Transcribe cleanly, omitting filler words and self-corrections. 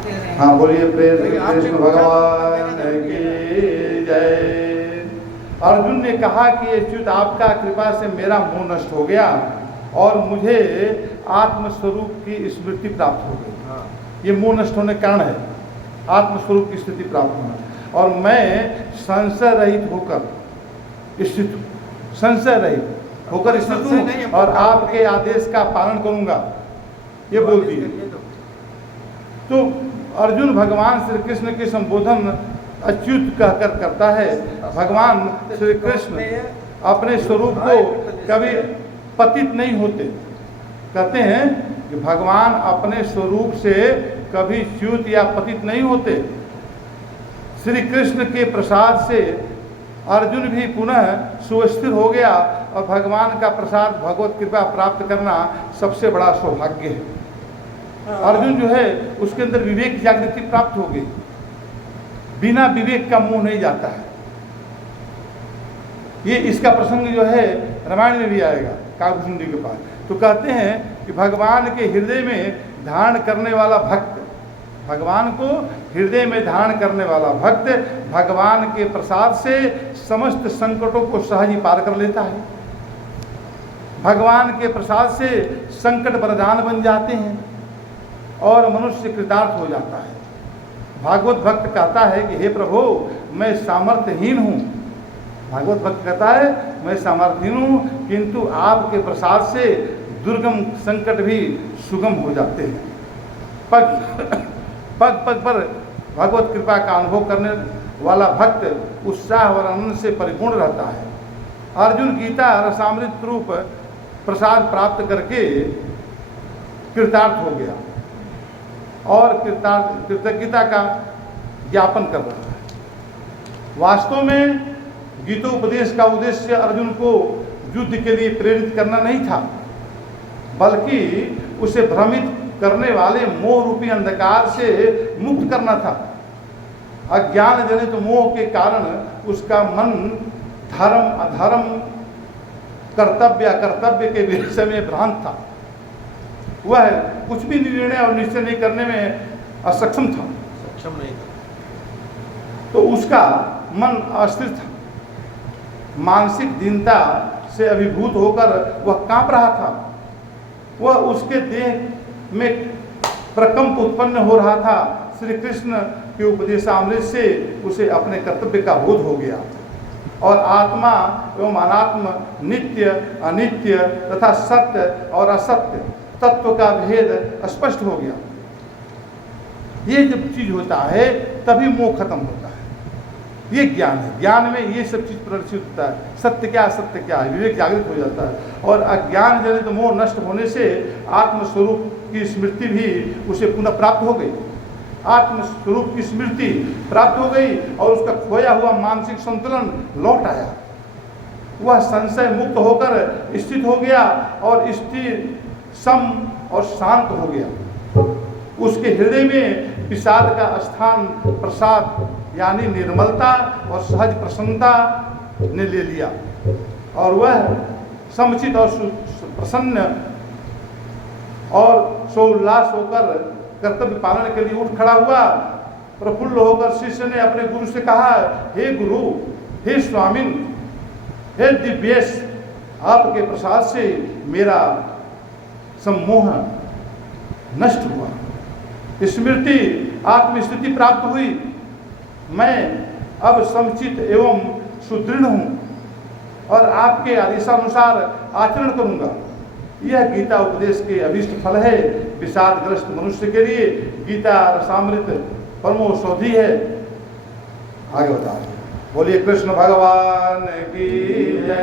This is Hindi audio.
दे रहे हैं। हाँ बोलिए प्रेम श्री कृष्ण भगवान की जय। अर्जुन ने कहा कि अच्युत आपका कृपा से मेरा मोह नष्ट हो गया और मुझे आत्मस्वरूप की स्मृति प्राप्त हो गई। ये मोह नष्ट होने का कारण है आत्मस्वरूप की स्थिति प्राप्त होना, और मैं संशय रहित होकर स्थित हूँ, संशय रहित होकर स्थित हूँ और आपके आदेश का पालन करूंगा, ये बोल दिए। तो अर्जुन भगवान श्री कृष्ण के संबोधन अच्युत कहकर करता है। भगवान श्री कृष्ण अपने स्वरूप को कभी पतित नहीं होते। कहते हैं कि भगवान अपने स्वरूप से कभी च्युत या पतित नहीं होते। श्री कृष्ण के प्रसाद से अर्जुन भी पुनः सुस्थिर हो गया और भगवान का प्रसाद भगवत कृपा प्राप्त करना सबसे बड़ा सौभाग्य है। अर्जुन जो है उसके अंदर विवेक जागृति प्राप्त हो गई, बिना विवेक का मोह नहीं जाता है। ये इसका प्रसंग जो है रामायण में भी आएगा काकभूषण जी के पास। तो कहते हैं कि भगवान के हृदय में धारण करने वाला भक्त, भगवान को हृदय में धारण करने वाला भक्त भगवान के प्रसाद से समस्त संकटों को सहज ही पार कर लेता है। भगवान के प्रसाद से संकट वरदान बन जाते हैं और मनुष्य कृतार्थ हो जाता है। भागवत भक्त कहता है कि हे प्रभु मैं सामर्थ्यहीन हूँ। भागवत भक्त कहता है मैं सामर्थ्यहीन हूँ, किंतु आपके प्रसाद से दुर्गम संकट भी सुगम हो जाते हैं। पग पग पर भगवत कृपा का अनुभव करने वाला भक्त उत्साह और आनंद से परिपूर्ण रहता है। अर्जुन गीता रसामृत रूप प्रसाद प्राप्त करके कृतार्थ हो गया और कृतज्ञता का ज्ञापन कर रहा है। वास्तव में गीतोपदेश का उद्देश्य अर्जुन को युद्ध के लिए प्रेरित करना नहीं था, बल्कि उसे भ्रमित करने वाले मोह रूपी अंधकार से मुक्त करना था। अज्ञान जनित मोह के कारण उसका मन धर्म अधर्म कर्तव्य अकर्तव्य के विषय में भ्रांत था। वह कुछ भी निर्णय और निश्चय नहीं करने में असक्षम था, सक्षम नहीं था। तो उसका मन अस्थिर था। मानसिक दीनता से अभिभूत होकर वह कांप रहा था। वह उसके देह में प्रकंप उत्पन्न हो रहा था। श्री कृष्ण के उपदेशामृत से उसे अपने कर्तव्य का बोध हो गया और आत्मा एवं अनात्म, नित्य अनित्य तथा सत्य और असत्य तत्व का भेद स्पष्ट हो गया। ये जब चीज होता है तभी मोह खत्म होता है। ये ज्ञान है, ज्ञान में ये सब चीज प्रदर्शित होता है। सत्य क्या असत्य क्या है, विवेक जागृत हो जाता है और अज्ञान जनित मोह नष्ट होने से आत्मस्वरूप की स्मृति भी उसे पुनः प्राप्त हो गई। आत्मस्वरूप की स्मृति प्राप्त हो गई और उसका खोया हुआ मानसिक संतुलन लौट आया। वह संशय मुक्त होकर स्थित हो गया और स्थिर सम और शांत हो गया। उसके हृदय में विषाद का स्थान प्रसाद यानी निर्मलता और सहज प्रसन्नता ने ले लिया और वह समुचित और प्रसन्न और सोल्लास होकर कर्तव्य पालन के लिए उठ खड़ा हुआ। प्रफुल्ल होकर शिष्य ने अपने गुरु से कहा, हे गुरु, हे स्वामिन, हे दिव्येश, आपके प्रसाद से मेरा सम्मोह नष्ट हुआ, स्मृति आत्मस्थिति प्राप्त हुई। मैं अब समुचित एवं सुदृढ़ हूँ और आपके आदेशानुसार आचरण करूँगा। यह गीता उपदेश के अभीष्ट फल है। विषादग्रस्त मनुष्य के लिए गीता रसामृत परमौषधि है। आगे बता बोलिए कृष्ण भगवान की जय।